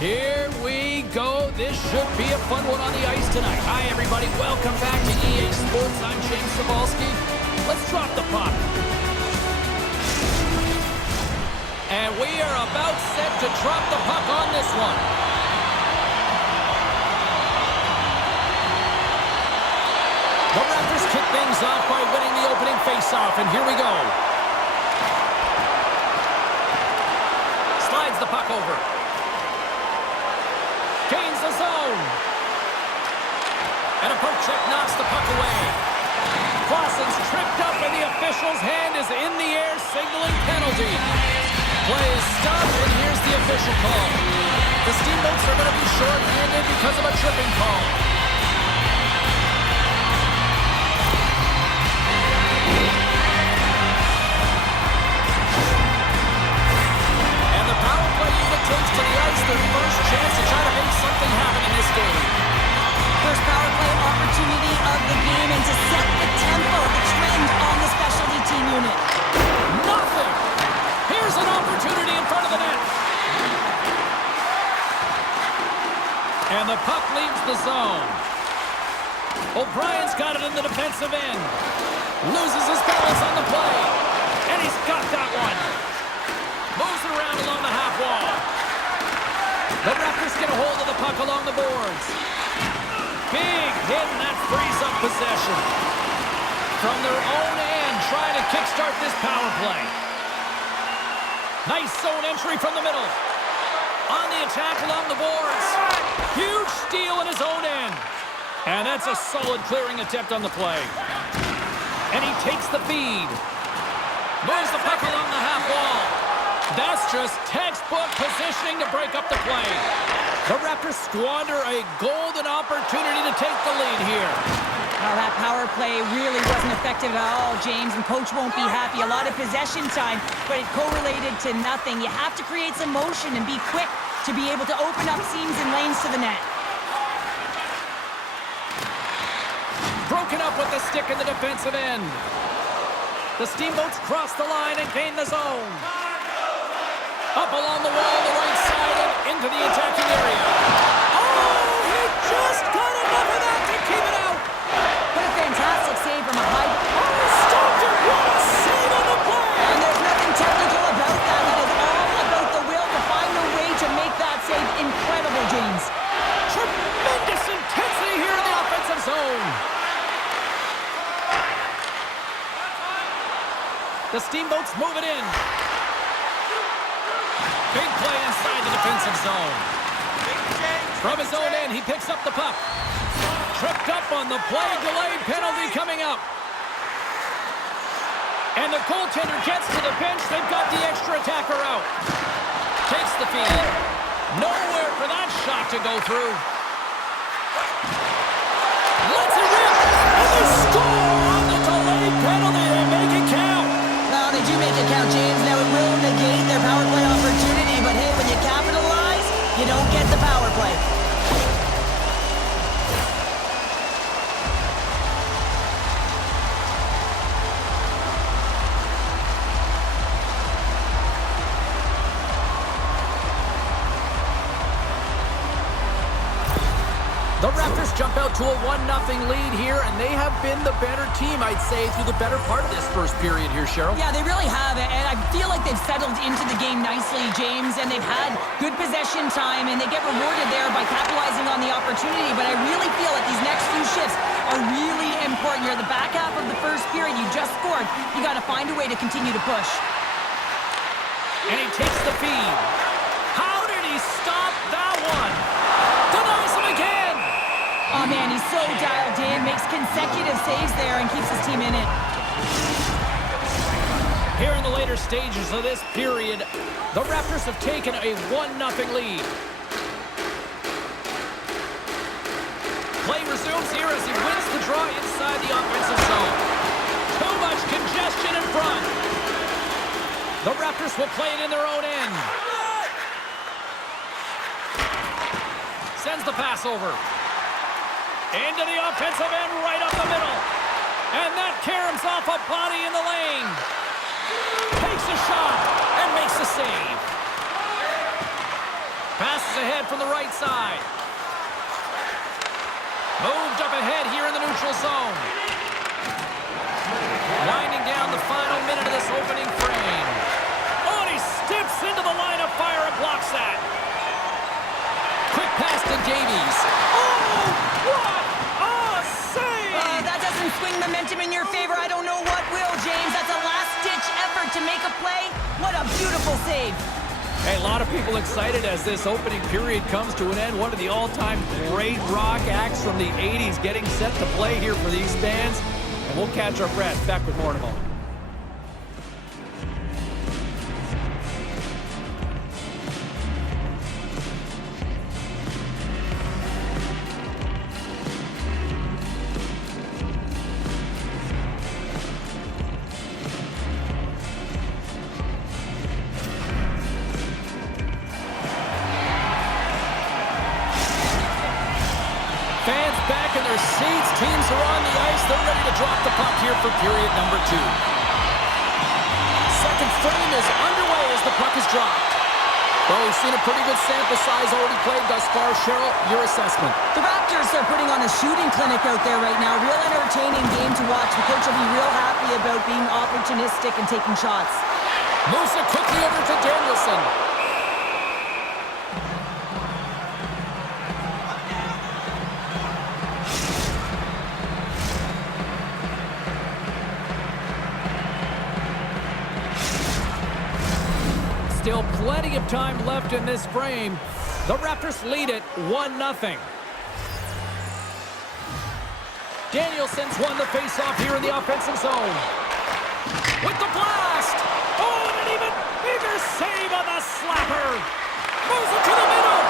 Here we go. This should be a fun one on the ice tonight. Hi, everybody. Welcome back to EA Sports. I'm James Cebulski. Let's drop the puck. And we are about set to drop the puck on this one. The Raptors kick things off by winning the opening faceoff, and here we go. Slides the puck over. Gains the zone. And a poke check knocks the puck away. Clausen's tripped up and the official's hand is in the air signaling penalty. Play is stopped and here's the official call. The Steamboats are going to be short-handed because of a tripping call. And the power play unit takes to the ice their first chance to try to make something happen in this game. First power play opportunity of the game and to set the tempo, the trend on the specialty team unit. Nothing! Here's an opportunity in front of the net. And the puck leaves the zone. O'Brien's got it in the defensive end. Loses his balance on the play. And he's got that one. Moves it around along the half wall. The Raptors get a hold of the puck along the boards. Big hit, and that frees up possession. From their own end, trying to kickstart this power play. Nice zone entry from the middle. On the attack along the boards. Huge steal in his own end. And that's a solid clearing attempt on the play. And he takes the feed. Moves the puck along the half wall. That's just textbook positioning to break up the play. The Raptors squander a golden opportunity to take the lead here. Well, that power play really wasn't effective at all, James, and coach won't be happy. A lot of possession time, but it correlated to nothing. You have to create some motion and be quick to be able to open up seams and lanes to the net. Broken up with the stick in the defensive end. The Steamboats cross the line and gain the zone. Up along the wall on the right side and into the attacking area. Oh, he just got enough of that to keep it out. What a fantastic save from a high... Oh, stopped it. What a save on the play. And there's nothing technical about that. It is all about the will to find a way to make that save incredible, James. Tremendous intensity here in the offensive zone. The Steamboats move it in. Big play inside the defensive zone. From his own end, he picks up the puck. Tripped up on the play, delayed penalty coming up. And the goaltender gets to the bench. They've got the extra attacker out. Takes the feed. Nowhere for that shot to go through. Lets it rip. And they score on the delayed penalty. They make it count. Well, they do make it count, James. Now it will negate their power play opportunity, but hey, when you capitalize, you don't get the power play. The Raptors jump out to a 1-0 lead here, and they have been the better team, I'd say, through the better part of this first period here, Cheryl. Yeah, they really have, and I feel like they've settled into the game nicely, James, and they've had good possession time, and they get rewarded there by capitalizing on the opportunity, but I really feel that these next few shifts are really important. You're at the back half of the first period. You just scored. You got to find a way to continue to push. And he takes the feed. How did he stop that one? Denies him again! Oh, man, he's so dialed in, makes consecutive saves there, and keeps his team in it. Here in the later stages of this period, the Raptors have taken a 1-0 lead. Play resumes here as he wins the draw inside the offensive zone. Too much congestion in front. The Raptors will play it in their own end. Sends the pass over. Into the offensive end, right up the middle. And that caroms off a body in the lane. Takes a shot and makes a save. Passes ahead from the right side. Moved up ahead here in the neutral zone. Winding down the final minute of this opening frame. Oh, and he steps into the line of fire and blocks that. Quick pass to Davies. Oh, what a save! That doesn't swing momentum in your favor. I don't know what will, James. That's a last-ditch effort to make a play. What a beautiful save. Hey, a lot of people excited as this opening period comes to an end. One of the all-time great rock acts from the 80s getting set to play here for these fans. And we'll catch our breath. Back with more in a moment. Fans back in their seats. Teams are on the ice. They're ready to drop the puck here for period number 2. Second frame is underway as the puck is dropped. Well, we've seen a pretty good sample size already played thus far. Cheryl, your assessment. The Raptors are putting on a shooting clinic out there right now. Real entertaining game to watch. The coach will be real happy about being opportunistic and taking shots. Moves it quickly over to Danielson. Still plenty of time left in this frame. The Raptors lead it 1-0. Danielson's won the faceoff here in the offensive zone. With the blast! Oh, and an even bigger save on the slapper! Moves it to the middle!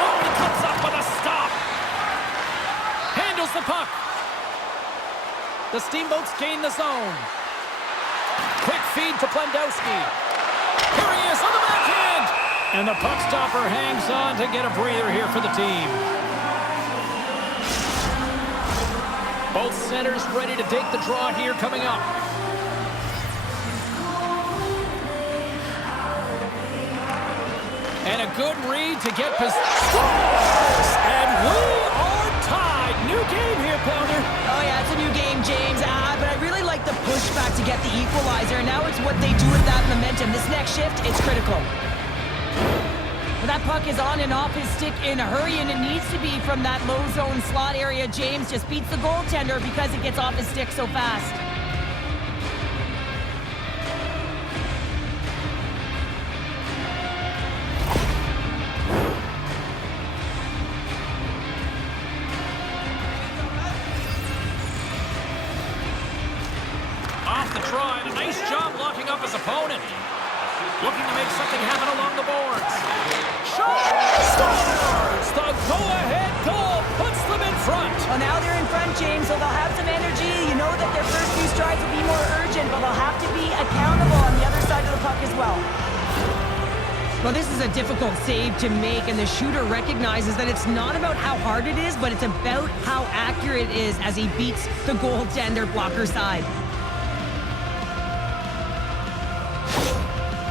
Oh, he comes up with a stop! Handles the puck. The Steamboats gain the zone. Quick feed to Plendowski. Here he is on the backhand! And the puck stopper hangs on to get a breather here for the team. Both centers ready to take the draw here coming up. And a good read to get scores! And we are tied. New game here, Pounder. Oh, yeah, it's a new game, James. But I really like the pushback to get the equalizer. And now it's what they do with that momentum. This next shift, it's critical. But that puck is on and off his stick in a hurry, and it needs to be from that low zone slot area. James just beats the goaltender because it gets off his stick so fast. Off the try, and a nice job locking up his opponent. Looking to make something happen along the boards. Shot! Scores! The go-ahead goal puts them in front. Well, now they're in front, James, so they'll have some energy. You know that their first few strides will be more urgent, but they'll have to be accountable on the other side of the puck as well. Well, this is a difficult save to make, and the shooter recognizes that it's not about how hard it is, but it's about how accurate it is as he beats the goaltender blocker side.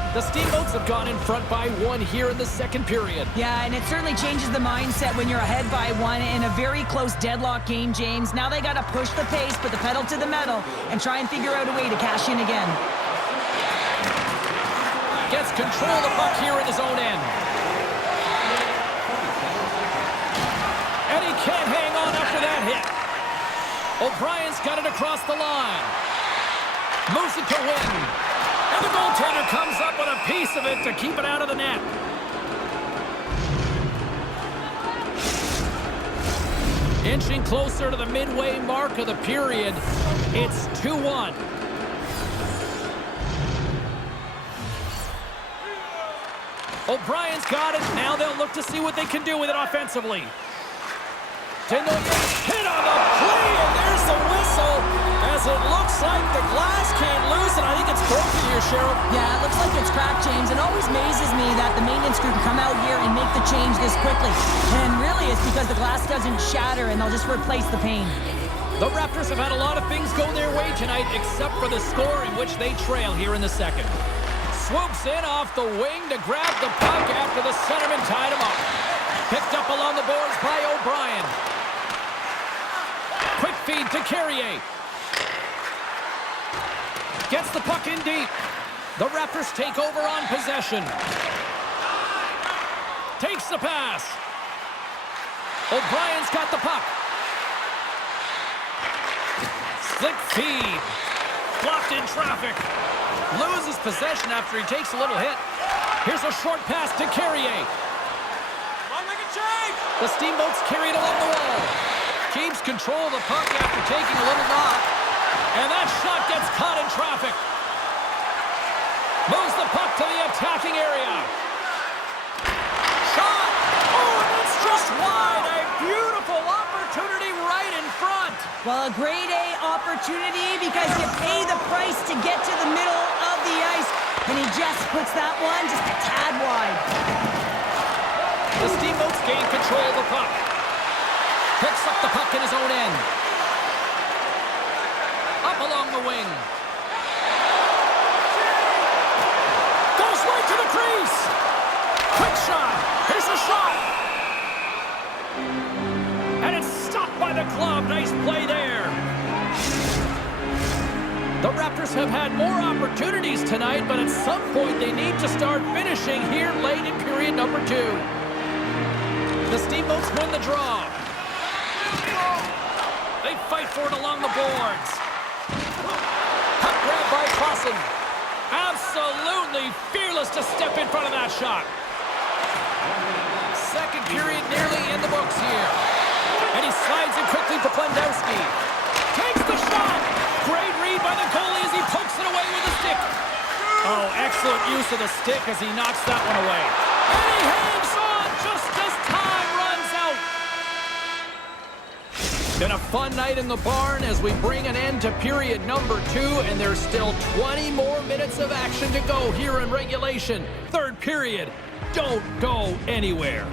The Steamboats have gone in front by 1 here in the second period. Yeah, and it certainly changes the mindset when you're ahead by 1 in a very close deadlock game, James. Now they got to push the pace, put the pedal to the metal, and try and figure out a way to cash in again. Gets control of the puck here in his own end. And he can't hang on after that hit. O'Brien's got it across the line. Moves it to win. And the goaltender comes up with a piece of it to keep it out of the net. Inching closer to the midway mark of the period. It's 2-1. O'Brien's got it. Now they'll look to see what they can do with it offensively. Danielson hit on the play, and there's the whistle. As it looks like the glass can't lose, and I think it's broken here, Cheryl. Yeah, it looks like it's cracked, James. It always amazes me that the maintenance crew can come out here and make the change this quickly. And really, it's because the glass doesn't shatter, and they'll just replace the pane. The Raptors have had a lot of things go their way tonight, except for the score in which they trail here in the second. Swoops in off the wing to grab the puck after the centerman tied him up. boards by O'Brien. Quick feed to Carrier. Gets the puck in deep. The Raptors take over on possession. Takes the pass. O'Brien's got the puck. Slick feed. Blocked in traffic. Loses possession after he takes a little hit. Here's a short pass to Carrier. The Steamboats carry it along the wall. Keeps control of the puck after taking a little knock. And that shot gets caught in traffic. Moves the puck to the attacking area. Shot! Oh, and it's just wide. A beautiful opportunity right in front. Well, a grade A opportunity because you pay the price to get to the middle of the ice. And he just puts that one just a tad wide. The Steamboats gain control of the puck. Picks up the puck in his own end. Up along the wing. Goes right to the crease. Quick shot. Here's a shot. And it's stopped by the glove. Nice play there. The Raptors have had more opportunities tonight, but at some point they need to start finishing here late in period number 2. The Steamboats win the draw. They fight for it along the boards. Puck grab by Clausen. Absolutely fearless to step in front of that shot. Second period nearly in the books here. And he slides it quickly to Plendowski. Takes the shot. Great read by the goalie as he pokes it away with a stick. Oh, excellent use of the stick as he knocks that one away. And he hangs on just as time runs out. Been a fun night in the barn as we bring an end to period number 2, and there's still 20 more minutes of action to go here in regulation. Third period. Don't go anywhere.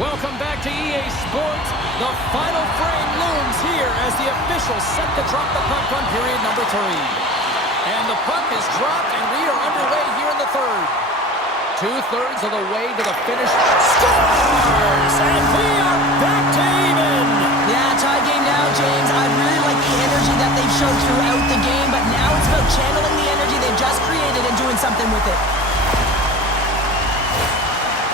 Welcome back to EA Sports. The final frame looms here as the officials set to drop the puck on period number 3. And the puck is dropped, and we are underway here in the third. 2/3 of the way to the finish. Scores! And we are back to even. Yeah, tie game now, James. I really like the energy that they've shown throughout the game, but now it's about channeling the energy they've just created and doing something with it.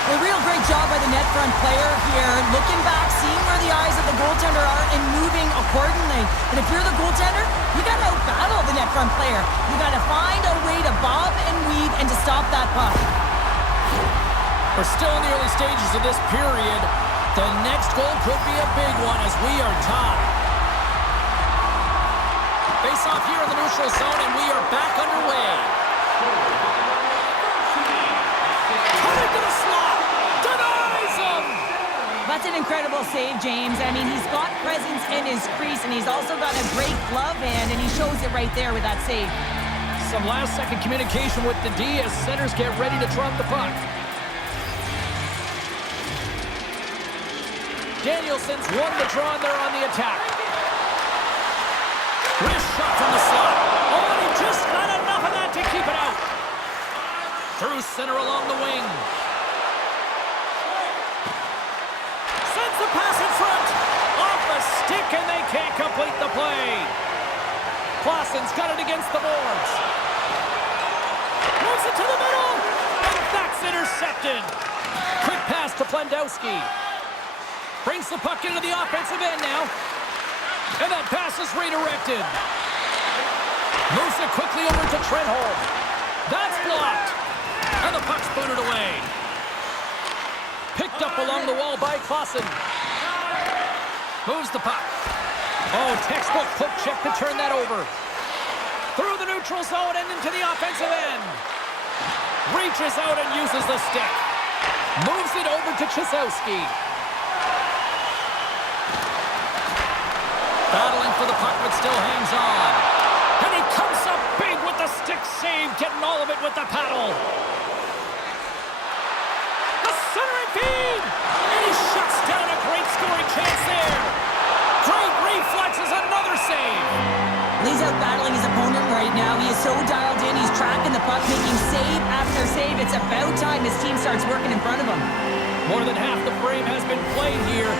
A real great job by the net front player here, looking back, seeing where the eyes of the goaltender are, and moving accordingly. And if you're the goaltender, you got to out-battle the net front player. You got to find a way to bob and weave and to stop that puck. We're still in the early stages of this period. The next goal could be a big one as we are tied. Face off here in the neutral zone, and we are back underway. Coming to the slot. Denies him. That's an incredible save, James. I mean, he's got presence in his crease, and he's also got a great glove hand, and he shows it right there with that save. Some last-second communication with the D as centers get ready to drop the puck. Danielson's won the draw, and they're on the attack. Wrist shot from the slot. Oh, and he just got enough of that to keep it out. Through center along the wing. Sends the pass in front. Off a stick, and they can't complete the play. Clausen's got it against the boards. Moves it to the middle, and that's intercepted. Quick pass to Plendowski. Brings the puck into the offensive end now. And that pass is redirected. Moves it quickly over to Trenholm. That's blocked. And the puck's booted away. Picked up along the wall by Clausen. Moves the puck. Oh, textbook poke check to turn that over. Through the neutral zone and into the offensive end. Reaches out and uses the stick. Moves it over to Chisowski. Battling for the puck, but still hangs on. And he comes up big with the stick save, getting all of it with the paddle. The centering feed! And he shuts down a great scoring chance there. Great reflexes, another save. He's out battling his opponent right now. He is so dialed in. the puck, making save after save. It's about time his team starts working in front of him. More than half the frame has been played here.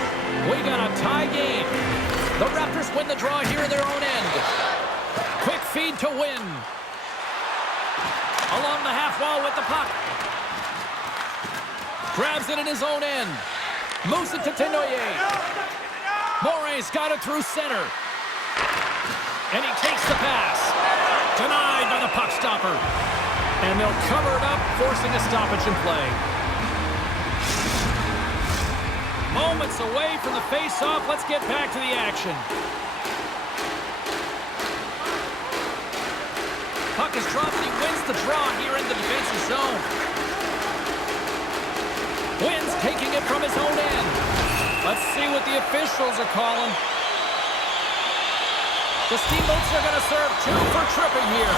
We got a tie game. The Raptors win the draw here in their own end. Quick feed to win. Along the half wall with the puck. Grabs it in his own end. Moves it to Tenoyer. Morey's got it through center. And he takes the pass. Denied by the puck stopper. And they'll cover it up, forcing a stoppage in play. Moments away from the face-off. Let's get back to the action. Puck is dropped and he wins the draw here in the defensive zone. Wins taking it from his own end. Let's see what the officials are calling. The Steamboats are going to serve 2 for tripping here.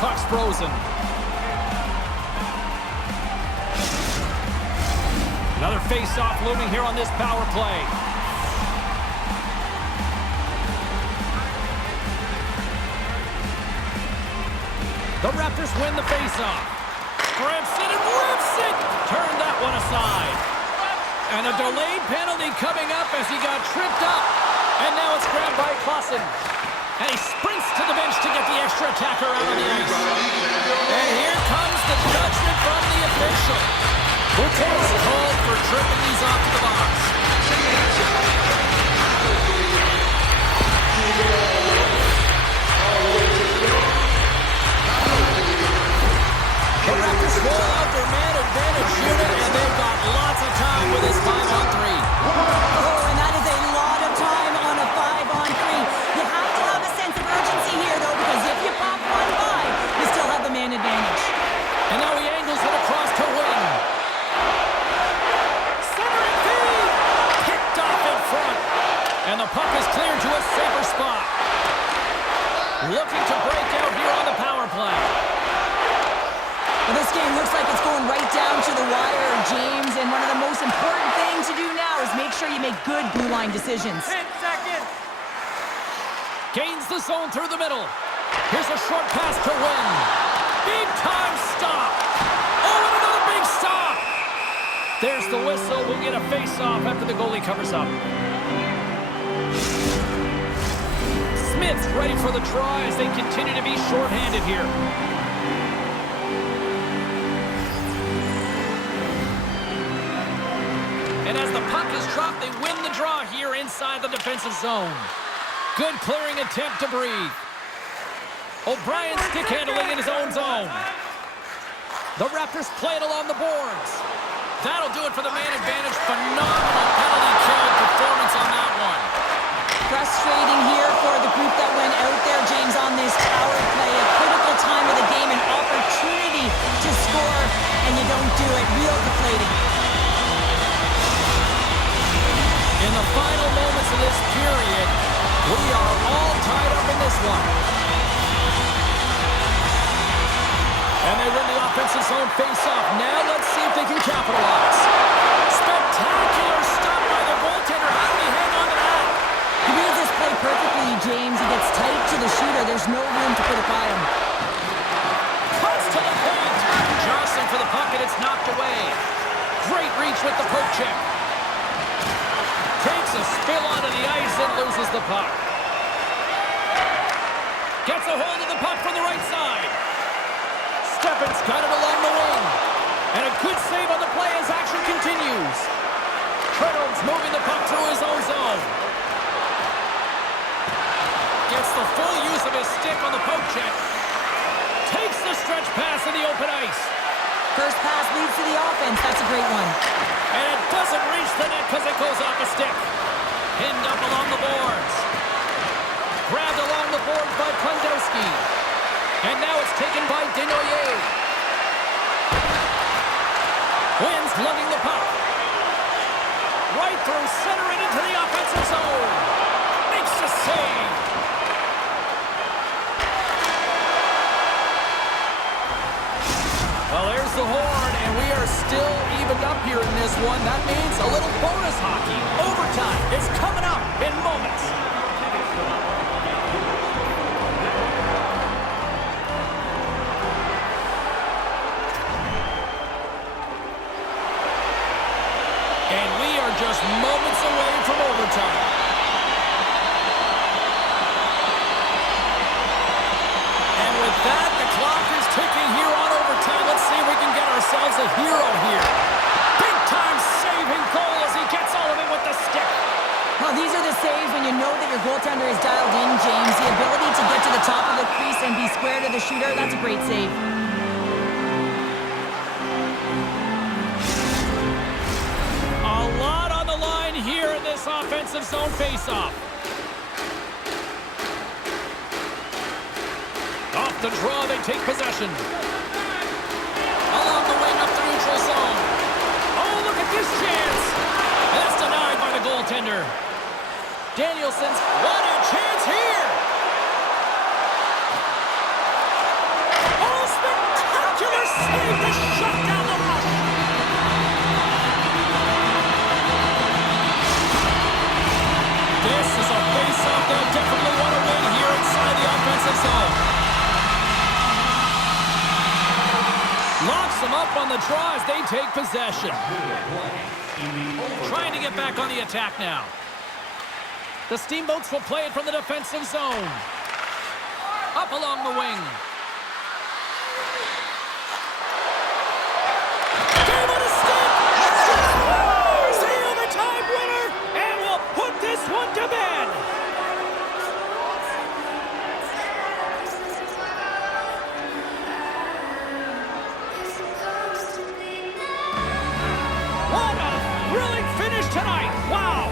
Puck's frozen. Another face-off looming here on this power play. The Raptors win the face-off. Grips it and rips it. Turn that one aside. And a delayed penalty coming up as he got tripped up. And now it's grabbed by Clausen. And he sprints to the bench to get the extra attacker out on the ice. And here comes the judgment from the official. Bouquet's called for tripping these off the box. The Raptors roll out their man advantage unit, and they've got lots of time with this 5-on-3. Oh, and that is a lot of time on a 5-on-3. You have to have a sense of urgency here, though, because if you pop one by, you still have the man advantage. And now he angles it across to win. Centering feed! Picked off in front. And the puck is cleared to a safer spot. Looking to break out here on the power play. Well, this game looks like it's going right down to the wire, James, and one of the most important things to do now is make sure you make good blue line decisions. 10 seconds. Gains the zone through the middle. Here's a short pass to win. Big time stop. Oh, and another big stop. There's the whistle. We'll get a face-off after the goalie covers up. Smith's ready for the draw as they continue to be shorthanded here. And as the puck is dropped, they win the draw here inside the defensive zone. Good clearing attempt to breathe. O'Brien stick handling in his own zone. The Raptors play it along the boards. That'll do it for the man advantage. Phenomenal penalty kill performance on that one. Frustrating here for the group that went out there, James, on this power play. A critical time of the game, an opportunity to score, and you don't do it. Real deflating. In the final moments of this period, we are all tied up in this one. And they win the offensive zone face-off. Now let's see if they can capitalize. Spectacular stop by the goaltender. How did he hang on to that? He reads this play perfectly, James. He gets tight to the shooter. There's no room to put it by him. Cuts to the paint. Johnson for the puck, and it's knocked away. Great reach with the poke check. Takes a spill onto the ice and loses the puck. Gets a hold of the puck from the right side. Stefan's got it along the wing. And a good save on the play as action continues. Treadles moving the puck through his own zone. Gets the full use of his stick on the poke check. Takes the stretch pass in the open ice. First pass leads to the offense. That's a great one. And it doesn't reach the net because it goes off a stick. Pinned up along the boards. Grabbed along the boards by Klendowski. And now it's taken by Denoyer. Fortier. Wins lugging the puck. Right through center and into the offensive zone. Makes a save. Well, there's the horn, and we are still evened up here in this one. That means a little bonus hockey. Overtime is coming up in moments. And we are just moments away from overtime. And with that, the clock is ticking here on overtime. Let's see if we can get ourselves a hero here. Big-time saving goal as he gets all of it with the stick. Well, these are the saves when you know that your goaltender is dialed in, James. The ability to get to the top of the crease and be square to the shooter, that's a great save. A lot on the line here in this offensive zone faceoff. Off the draw, they take possession. Along the wing up the neutral zone. Oh, look at this chance. That's denied by the goaltender. Danielson's what a chance here. Oh, spectacular save to shut down the rush. This is a face-off they'll definitely want to win here inside the offensive zone. Locks them up on the draw as they take possession. Trying to get back on the attack now. The Steamboats will play it from the defensive zone. Up along the wing. Game on a stick! Scores the overtime winner! And we'll put this one to bed! What a thrilling finish tonight! Wow!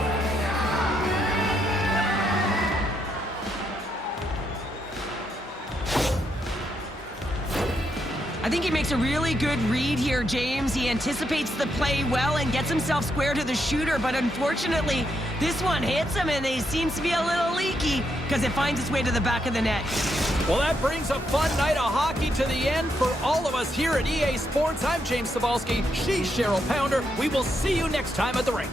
I think he makes a really good read here, James. He anticipates the play well and gets himself square to the shooter, but unfortunately, this one hits him and he seems to be a little leaky because it finds its way to the back of the net. Well, that brings a fun night of hockey to the end for all of us here at EA Sports. I'm James Cebulski. She's Cheryl Pounder. We will see you next time at the rink.